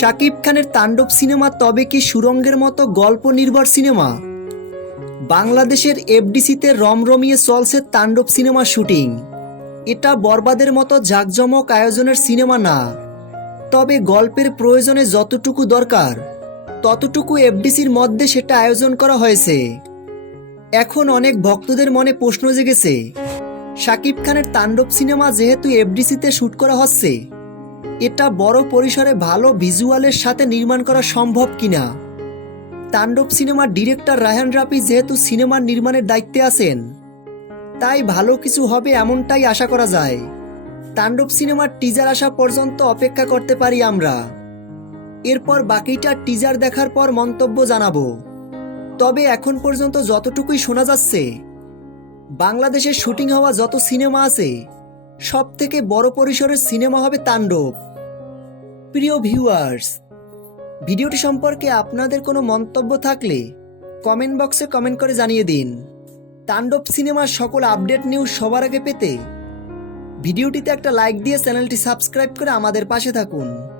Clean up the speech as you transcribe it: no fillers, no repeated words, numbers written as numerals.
শাকিব খানের তাণ্ডব সিনেমা তবে কি সুরঙ্গের মতো গল্প নির্ভর সিনেমা? বাংলাদেশের এফডিসিতে রমরমিয়ে চলছে তাণ্ডব সিনেমা শুটিং। এটা বরবাদের মতো জাঁকজমক আয়োজনের সিনেমা না, তবে গল্পের প্রয়োজনে যতটুকু দরকার ততটুকু এফডিসির মধ্যে সেটা আয়োজন করা হয়েছে। এখন অনেক ভক্তদের মনে প্রশ্ন জেগেছে, শাকিব খানের তাণ্ডব সিনেমা যেহেতু এফডিসিতে শ্যুট করা হচ্ছে, এটা বড় পরিসরে ভালো ভিজুয়ালের সাথে নির্মাণ করা সম্ভব কিনা। তাণ্ডব সিনেমার ডিরেক্টর রায়হান রাফি যেহেতু সিনেমার নির্মাণের দায়িত্বে আছেন, তাই ভালো কিছু হবে এমনটাই আশা করা যায়। তাণ্ডব সিনেমার টিজার আসা পর্যন্ত অপেক্ষা করতে পারি আমরা, এরপর বাকিটা টিজার দেখার পর মন্তব্য জানাবো। তবে এখন পর্যন্ত যতটুকুই শোনা যাচ্ছে, বাংলাদেশে শুটিং হওয়া যত সিনেমা আছে সব থেকে বড় পরিসরের সিনেমা হবে তাণ্ডব। প্রিয় ভিউয়ার্স, ভিডিওটি সম্পর্কে আপনাদের কোনো মন্তব্য থাকলে কমেন্ট বক্সে কমেন্ট করে জানিয়ে দিন। তাণ্ডব সিনেমার সকল আপডেট নিউজ সবার আগে পেতে ভিডিওটিতে একটা লাইক দিয়ে চ্যানেলটি সাবস্ক্রাইব করে আমাদের পাশে থাকুন।